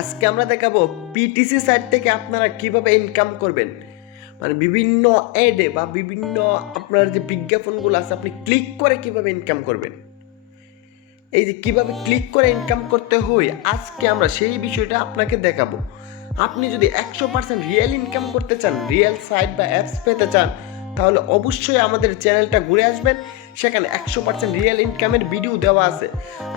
আজকে আমরা দেখাবো পিটিসি সাইট থেকে আপনারা কিভাবে ইনকাম করবেন, মানে বিভিন্ন অ্যাডে বা বিভিন্ন আপনার যে বিজ্ঞাপনগুলো আছে আপনি ক্লিক করে কিভাবে ইনকাম করবেন। এই যে কিভাবে ক্লিক করে ইনকাম করতে হয় আজকে আমরা সেই বিষয়টা আপনাকে দেখাবো। আপনি যদি 100% রিয়েল ইনকাম করতে চান, রিয়েল সাইট বা অ্যাপস পেতে চান, তাহলে অবশ্যই আমাদের চ্যানেলটা ঘুরে আসবেন। সেখানে 100% রিয়েল ইনকামের ভিডিও দেওয়া আছে।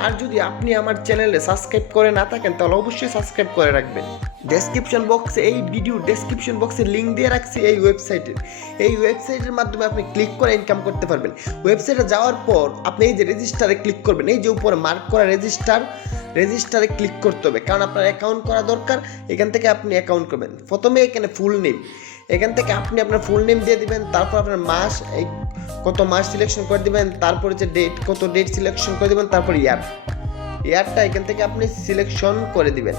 আর যদি আপনি আমার চ্যানেলে সাবস্ক্রাইব করে না থাকেন তাহলে অবশ্যই সাবস্ক্রাইব করে রাখবেন। ডেসক্রিপশন বক্সে এই ভিডিও ডেসক্রিপশন বক্সে লিঙ্ক দিয়ে রাখছি এই ওয়েবসাইটের মাধ্যমে আপনি ক্লিক করে ইনকাম করতে পারবেন। ওয়েবসাইটে যাওয়ার পর আপনি এই যে রেজিস্টারে ক্লিক করবেন, এই যে উপরে মার্ক করা রেজিস্টারে ক্লিক করতে হবে, কারণ আপনার অ্যাকাউন্ট করা দরকার। এখান থেকে আপনি অ্যাকাউন্ট করবেন। প্রথমে এখানে ফুল নেম, এখান থেকে আপনি আপনার ফুল নেম দিয়ে দিবেন, তারপর আপনার মাস কত মাস সিলেকশন করে দিবেন, তারপরে যে ডেট কত ডেট সিলেকশন করে দিবেন, তারপর ইয়ারটা এখান থেকে আপনি সিলেকশন করে দিবেন।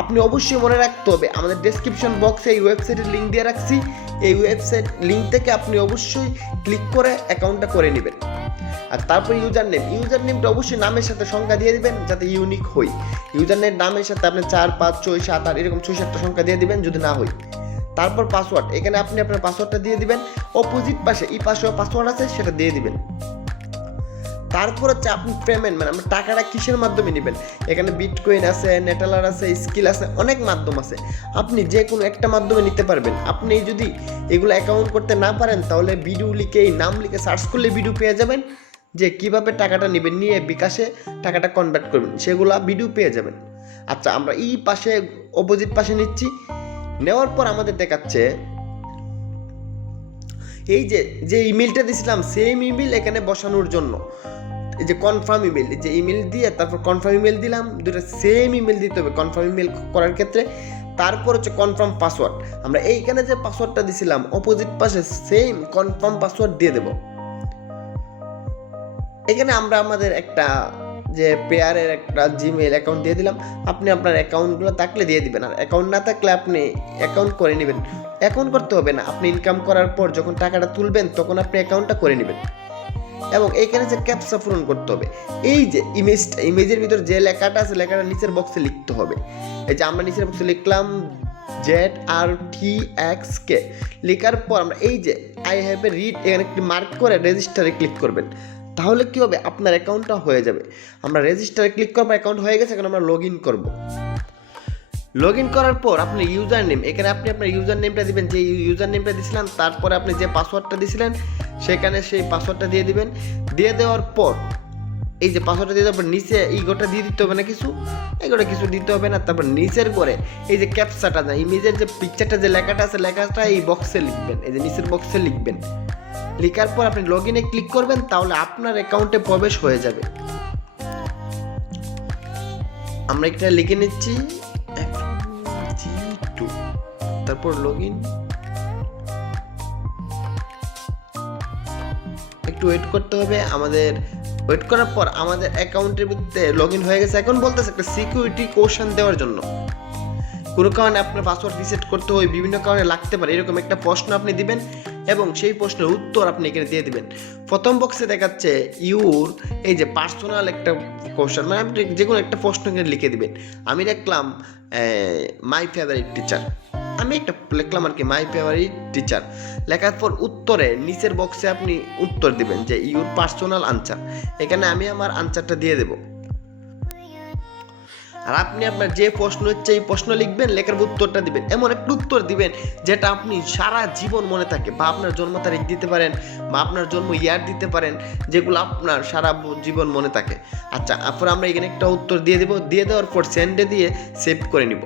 আপনি অবশ্যই মনে রাখতে হবে আমাদের ডেসক্রিপশন বক্সে এই ওয়েবসাইটের লিঙ্ক দিয়ে রাখছি। এই ওয়েবসাইট লিঙ্ক থেকে আপনি অবশ্যই ক্লিক করে অ্যাকাউন্টটা করে নেবেন। আর তারপর ইউজার নেমটা অবশ্যই নামের সাথে সংখ্যা দিয়ে দিবেন যাতে ইউনিক হয়। ইউজার নেম নামের সাথে আপনি 4 5 6 7 8 এরকম 6-7টা সংখ্যা দিয়ে দিবেন যদি না হয়। তারপর পাসওয়ার্ড, এখানে আপনি আপনার পাসওয়ার্ডটা দিয়ে দিবেন। অপোজিট পাশে এই পাশেও পাসওয়ার্ড আছে, সেটা দিয়ে দিবেন। তারপর হচ্ছে আপনি পেমেন্ট, মানে আপনার টাকাটা কিসের মাধ্যমে নেবেন। এখানে বিটকয়েন আছে, নেটালার আছে, স্কিল আছে, অনেক মাধ্যম আছে। আপনি যে কোনো একটা মাধ্যমে নিতে পারবেন। আপনি যদি এগুলো অ্যাকাউন্ট করতে না পারেন তাহলে ভিডিও লিখে এই নাম লিখে সার্চ করলে ভিডিও পেয়ে যাবেন যে কিভাবে টাকাটা নেবেন, নিয়ে বিকাশে টাকাটা কনভার্ট করবেন, সেগুলা ভিডিও পেয়ে যাবেন। আচ্ছা, আমরা এই পাশে অপোজিট পাশে নিচ্ছি। নেওয়ার পর আমাদের দেখাচ্ছে এই যে ইমেলটা দিয়েছিলাম সেম ইমেল এখানে বসানোর জন্য। এই যে কনফার্ম ইমেল, এই যে ইমেল দিয়ে তারপর কনফার্ম ইমেল দিলাম, দুটো সেম ইমেল দিতে হবে কনফার্ম ইমেল করার ক্ষেত্রে। তারপর হচ্ছে কনফার্ম পাসওয়ার্ড, আমরা এইখানে যে পাসওয়ার্ডটা দিয়েছিলাম অপোজিট পাশে সেম কনফার্ম পাসওয়ার্ড দিয়ে দেব। এখানে আমরা আমাদের একটা যে পেয়ারের একটা জিমেল অ্যাকাউন্ট দিয়ে দিলাম। আপনি আপনার অ্যাকাউন্টগুলো থাকলে দিয়ে দিবেন, আর অ্যাকাউন্ট না থাকলে আপনি অ্যাকাউন্ট করে নেবেন। অ্যাকাউন্ট করতে হবে না, আপনি ইনকাম করার পর যখন টাকাটা তুলবেন তখন আপনি অ্যাকাউন্টটা করে নেবেন। এবং এইখানে যে ক্যাপচা পূরণ করতে হবে, এই যে ইমেজের ভিতর যে লেখাটা আছে লেখাটা নিচের বক্সে লিখতে হবে। এই যে আমরা নিচের বক্সে লিখলাম ZRTXK, লেখার পর আমরা এই যে আই হ্যাভ এ রিড এখানে একটি মার্ক করে রেজিস্টারে ক্লিক করবেন। তাহলে কী হবে, আপনার অ্যাকাউন্টটা হয়ে যাবে। আমরা রেজিস্টারে ক্লিক করবো, অ্যাকাউন্ট হয়ে গেছে, এখন আমরা লগ ইন করবো। লগ ইন করার পর আপনি ইউজার নেম, এখানে আপনি আপনার ইউজার নেমটা দিবেন, যে ইউজার নেমটা দিয়েছিলেন, তারপরে আপনি যে পাসওয়ার্ডটা দিয়েছিলেন সেখানে সেই পাসওয়ার্ডটা দিয়ে দিবেন। দিয়ে দেওয়ার পর এই যে পাসওয়ার্ডটা দিয়ে দেওয়ার পর নিচে এইগোটা দিয়ে দিতে হবে না, এইগোটা কিছু দিতে হবে না। তারপর নিচের করে এই যে ক্যাপচাটা না, ইমেজের যে পিকচারটা যে লেখাটা আছে লেখাটা এই বক্সে লিখবেন, এই যে নিচের বক্সে লিখবেন। লেখার পর আপনি লগ ইনে ক্লিক করবেন, তাহলে আপনার অ্যাকাউন্টে প্রবেশ হয়ে যাবে। আমরা একটা লিখে নিচ্ছি তারপর লগ ইন। একটু ওয়েট করতে হবে আমাদের। ওয়েট করার পর আমাদের অ্যাকাউন্টের ভিতরে লগ ইন হয়ে গেছে। এখন বলতেছে একটা সিকিউরিটি কোশ্চেন দেওয়ার জন্য, কোনো কারণে আপনার পাসওয়ার্ড রিসেট করতে হয়, বিভিন্ন কারণে লাগতে পারে, এরকম একটা প্রশ্ন আপনি দিবেন এবং সেই প্রশ্নের উত্তর আপনি এখানে দিয়ে দিবেন। প্রথম বক্সে দেখাচ্ছে ইউর এই যে পার্সোনাল একটা কোশ্চেন, মানে আপনি যে কোনো একটা প্রশ্ন এখানে লিখে দিবেন। আমি লিখলাম মাই ফেভারিট টিচার, আমি একটা লিখলাম আর কি মাই ফেভারিট টিচার। লেখার পর উত্তরে নিচের বক্সে আপনি উত্তর দিবেন যে ইউর পার্সোনাল আনসার। এখানে আমি আমার আনসারটা দিয়ে দেব। আর আপনি আপনার যে প্রশ্ন হচ্ছে এই প্রশ্ন লিখবেন, লেখার উত্তরটা দিবেন। এমন একটা উত্তর দিবেন যেটা আপনি সারা জীবন মনে থাকে, বা আপনার জন্ম তারিখ দিতে পারেন বা আপনার জন্ম ইয়ার দিতে পারেন, যেগুলো আপনার সারা জীবন মনে থাকে। আচ্ছা, তারপর আমরা এখানে একটা উত্তর দিয়ে দেবো। দিয়ে দেওয়ার পর সেন্ডে দিয়ে সেভ করে নিব।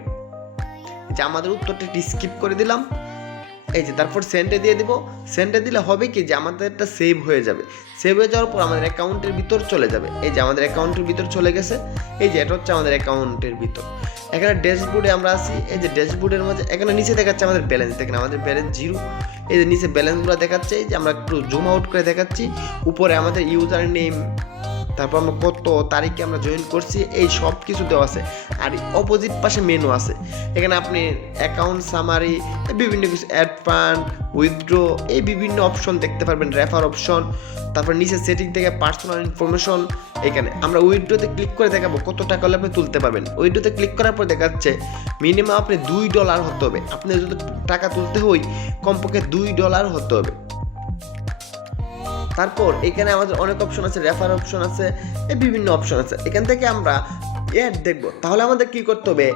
যে আমাদের উত্তরটা স্কিপ করে দিলাম, এই যে তারপর সেন্ডে দিয়ে দিব। সেন্ডে দিলে হবে কি যে আমাদেরটা সেভ হয়ে যাবে। সেভ হয়ে যাওয়ার পর আমাদের অ্যাকাউন্টের ভিতর চলে যাবে। এই যে আমাদের অ্যাকাউন্টের ভিতর চলে গেছে, এই যে এটা হচ্ছে আমাদের অ্যাকাউন্টের ভিতর। এখানে ড্যাশবোর্ডে আমরা আসি, এই যে ড্যাশবোর্ডের মধ্যে এখানে নিচে দেখাচ্ছে আমাদের ব্যালেন্স। দেখেন আমাদের ব্যালেন্স 0। এই যে নিচে ব্যালেন্সগুলো দেখাচ্ছে, এই যে আমরা একটু জুম আউট করে দেখাচ্ছি। উপরে আমাদের ইউজার নেম, তারপর আমরা কত তারিখে আমরা জয়েন করছি এই সব কিছু দেওয়া আছে। আর অপোজিট পাশে মেনু আছে, এখানে আপনি অ্যাকাউন্ট সামারি, বিভিন্ন কিছু অ্যাড ফান্ড, উইথড্র, এই বিভিন্ন অপশন দেখতে পারবেন, রেফার অপশন। তারপর নিচে সেটিং থেকে পার্সোনাল ইনফরমেশন, এখানে আমরা উইথড্রোতে ক্লিক করে দেখাবো কত টাকা হলে আপনি তুলতে পারবেন। উইথড্রোতে ক্লিক করার পর দেখাচ্ছে মিনিমাম আপনি $2 হতে হবে, আপনি যদি টাকা তুলতে হই কমপক্ষে $2 হতে হবে। তারপর এখানে আমাদের অনেক অপশন আছে, রেফার অপশন আছে, এই বিভিন্ন অপশন আছে। এখান থেকে আমরা অ্যাড দেখবো, তাহলে আমাদের কি করতে হবে,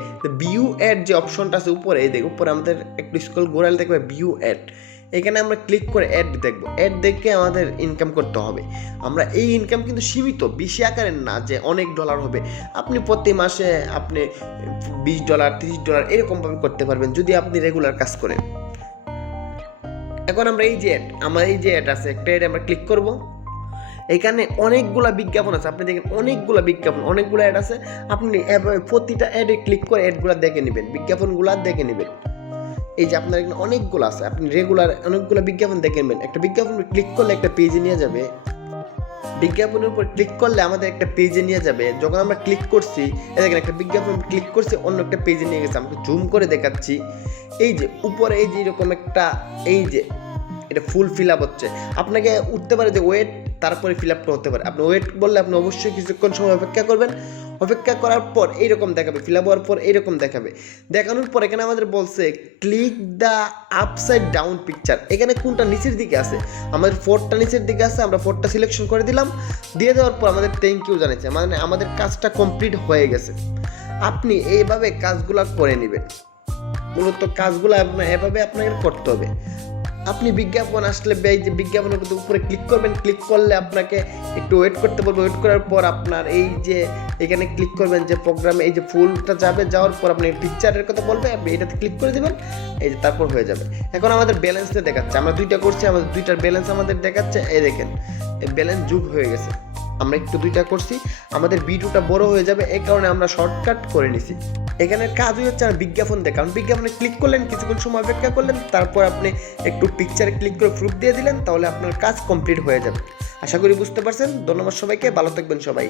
ভিউ অ্যাড যে অপশনটা আছে উপরে, এই দেখো উপরে আমাদের একটু স্ক্রল ঘোরালে দেখবে ভিউ অ্যাড, এখানে আমরা ক্লিক করে অ্যাড দেখবো। অ্যাড দেখে আমাদের ইনকাম করতে হবে। আমরা এই ইনকাম কিন্তু সীমিত, বেশি আকারের না যে অনেক ডলার হবে। আপনি প্রতি মাসে আপনি $20 $30 এরকমভাবে করতে পারবেন যদি আপনি রেগুলার কাজ করেন। এখন আমরা এই যে অ্যাড আছে, একটা অ্যাড আমরা ক্লিক করব। এখানে অনেকগুলা বিজ্ঞাপন আছে, আপনি দেখেন অনেকগুলো অ্যাড আছে। আপনি প্রতিটা অ্যাডে ক্লিক করে অ্যাডগুলো দেখে নেবেন, বিজ্ঞাপনগুলো দেখে নেবেন। এই যে আপনার এখানে অনেকগুলো আছে, আপনি রেগুলার অনেকগুলো বিজ্ঞাপন দেখে নেবেন। একটা বিজ্ঞাপন ক্লিক করলে একটা পেজে নিয়ে যাবে, বিজ্ঞাপনের উপর ক্লিক করলে আমাদের একটা পেজে নিয়ে যাবে। যখন আমরা ক্লিক করছি, দেখেন একটা বিজ্ঞাপন ক্লিক করছি, অন্য একটা পেজে নিয়ে গেছে। আমাকে জুম করে দেখাচ্ছি, এই যে উপরে এই যে এরকম একটা, এই যে এটা ফুল ফিল আপ হচ্ছে। আপনাকে উঠতে পারে যে ওয়েট, তারপরে ফিল আপটা হতে পারে। আপনি ওয়েট বললে আপনি অবশ্যই কিছুক্ষণ সময় অপেক্ষা করবেন। অপেক্ষা করার পর এইরকম দেখাবে, ফিল আপ হওয়ার পর এইরকম দেখাবে। দেখানোর পর এখানে আমাদের বলছে click the upside down picture, এখানে কোনটা নিচের দিকে আছে, আমাদের 4টা নিচের দিকে আছে। আমরা 4টা সিলেকশন করে দিলাম, দিয়ে দেওয়ার পর আমাদের থ্যাংক ইউ জানাচ্ছে, মানে আমাদের কাজটা কমপ্লিট হয়ে গেছে। আপনি এইভাবে কাজগুলো করে নেবেন, মূলত কাজগুলো আপনার এভাবে আপনাকে করতে হবে। আপনি বিজ্ঞাপন আসলে এই যে বিজ্ঞাপনের উপরে ক্লিক করবেন, ক্লিক করলে আপনাকে একটু ওয়েট করতে বলবে। ওয়েট করার পর আপনার এই যে এখানে ক্লিক করবেন যে প্রোগ্রামে, এই যে ফুলটা যাবে, যাওয়ার পর আপনি পিকচারের কথা বলবে, আপনি এটাতে ক্লিক করে দেবেন, এই যে তারপর হয়ে যাবে। এখন আমাদের ব্যালেন্সটা দেখাচ্ছে, আমরা 2টা করছি, আমাদের 2টার ব্যালেন্স আমাদের দেখাচ্ছে। এই দেখেন এই ব্যালেন্স যোগ হয়ে গেছে, আমরা একটু 2টা করছি, আমাদের ভিডিওটা বড় হয়ে যাবে, এই কারণে আমরা শর্টকাট করে নিছি। এখানে কাজই হচ্ছে আর বিজ্ঞাপন দেখা, কারণ বিজ্ঞাপনে ক্লিক করলেন, কিছুক্ষণ সময় অপেক্ষা করলেন, তারপর আপনি একটু পিকচারে ক্লিক করে প্রুফ দিয়ে দিলেন, তাহলে আপনার কাজ কমপ্লিট হয়ে যাবে। আশা করি বুঝতে পারছেন। ধন্যবাদ সবাইকে, ভালো থাকবেন সবাই।